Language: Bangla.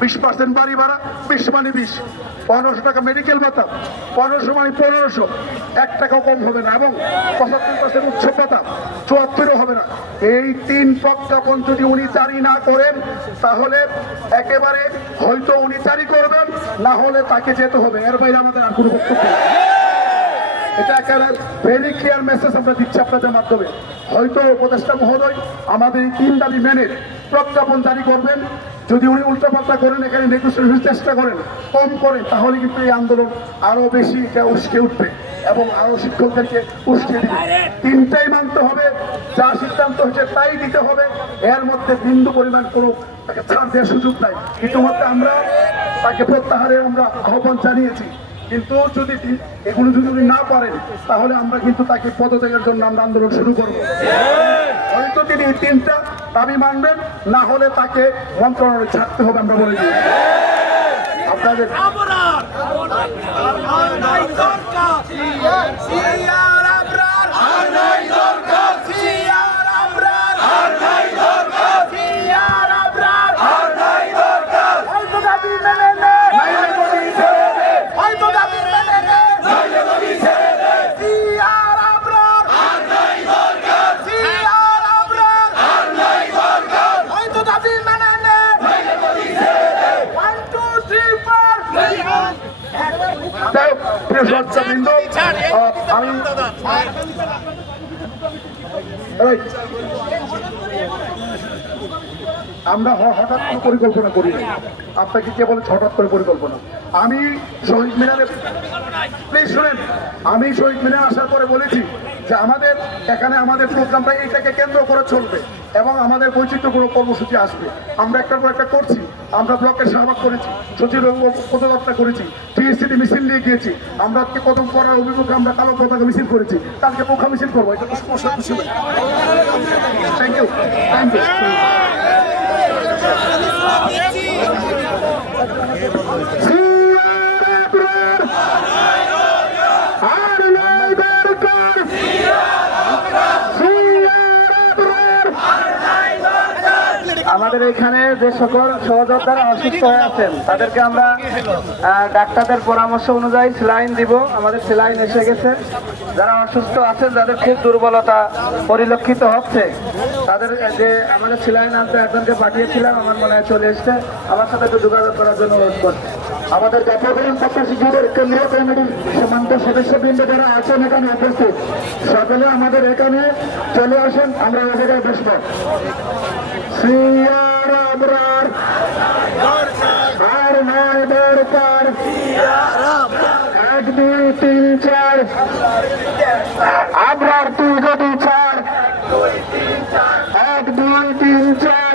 বিশ পার্সেন্ট বাড়ি ভাড়া, বিশ মানে বিশ। পনেরোশো টাকা মেডিকেল ভাতা, পনেরোশো মানে পনেরোশো। এক টাকাও কম হবে না এবং পঁচাত্তর পার্সেন্ট উৎসব ভাতা, চুয়াত্তরও হবে না। এই তিন প্রজ্ঞাপন যদি উনি জারি না করেন, তাহলে একেবারে হয়তো উনি জারি করবেন, না হলে তাকে যেতে হবে। এর বাইরে আমাদের আর কোনো বক্তব্য। এটা একেবারে ভেরি ক্লিয়ার মেসেজ আমরা দিচ্ছি আপনাদের মাধ্যমে। হয়তো উপদেষ্টা মহোদয় আমাদের এই তিন দাবি মেনে প্রজ্ঞাপন জারি করবেন। যদি উনি উল্টাপাল্টা করেন, এখানে নেগোসিয়েশনের চেষ্টা করেন, কম করেন, তাহলে কিন্তু এই আন্দোলন আরও বেশি এটা উস্কে উঠবে এবং আরও শিক্ষকদেরকে উস্কে দিবে। তিনটাই মানতে হবে, যা সিদ্ধান্ত হচ্ছে তাই দিতে হবে। এর মধ্যে বিন্দু পরিমাণ কোনো তাকে ছাড় দেওয়ার সুযোগ নাই। ইতিমধ্যে আমরা তাকে প্রত্যাহারের আমরা আহ্বান জানিয়েছি। কিন্তু যদি এগুলো যদি উনি না পারেন তাহলে আমরা কিন্তু তাকে পদত্যাগের জন্য আমরা আন্দোলন শুরু করব হয়তো তিনি তিনটা দাবি মানবেন না হলে তাকে মন্ত্রণালয়ে ছাড়তে হবে আমরা বলে দিই আপনাদের আবরার আর নাই দরকার সিয়ার আবরার আর নাই দরকার সিয়ার আবরার আর নাই দরকার সিয়ার আবরার আর নাই দরকার হয়তো দাবি মেনে নে নাইলে গদি ছেড়ে দে। হয়তো দাবি মেনে নে নাইলে গদি ছেড়ে দে। সিয়ার আবরার আর নাই দরকার সিয়ার আবরার আর নাই দরকার হয়তো দাবি মেনে নে নাইলে গদি ছেড়ে দে 1 2 3 4 যাই হোক, আমি আমরা হঠাৎ করে পরিকল্পনা করি আপনাকে কে বলেছে হঠাৎ করে পরিকল্পনা? আমি শহীদ মিনারে প্লিজ শুনেন, আমি শহীদ মিনারে আসার পরে বলেছি যে আমাদের এখানে আমাদের প্রোগ্রামটা এইটাকে কেন্দ্র করে চলবে। এবং আমাদের বৈচিত্র্যপূর্ণ কর্মসূচি আসবে। আমরা একটার পর একটা করছি, আমরা ব্লকের সহবাগ করেছি, সচিব পদযাত্রা করেছি টিএসসিটি মিছিল নিয়ে গিয়েছি, আমরা আজকে কদম করার অভিমুখে আমরা কালো পতাকা মিছিল করেছি, কালকে পোখা মিছিল করব, এটা তো থ্যাংক ইউ থ্যাংক ইউ আর নাই দরকার আমাদের এখানে যে সকল সহযোদ্ধারা অসুস্থ হয়ে আছেন, তাদেরকে আমরা ডাক্তারদের পরামর্শ অনুযায়ী সেলাইন দিব। আমাদের সেলাইন এসে গেছে। যারা অসুস্থ আছেন, যাদের খুব দুর্বলতা পরিলক্ষিত হচ্ছে, তাদের যে আমাদের সেলাইন আনতে একজনকে পাঠিয়েছিলাম, আমার মনে হয় চলে এসছে। আমার সাথে একটু যোগাযোগ করার জন্য অনুরোধ করছি। আমাদের জাতীয়করণ প্রত্যাশী জোটের কেন্দ্রীয় কমিটির সীমান্ত সদস্যবৃন্দ যারা আছেন এখানে উপস্থিত, সকলে আমাদের এখানে চলে আসেন, আমরা ওই জায়গায় বসবো। সিয়ার আবরার আর নয় দরকার। এক, দুই, তিন, চার। আবরার তুই যদি চার। এক, দুই, তিন, চার।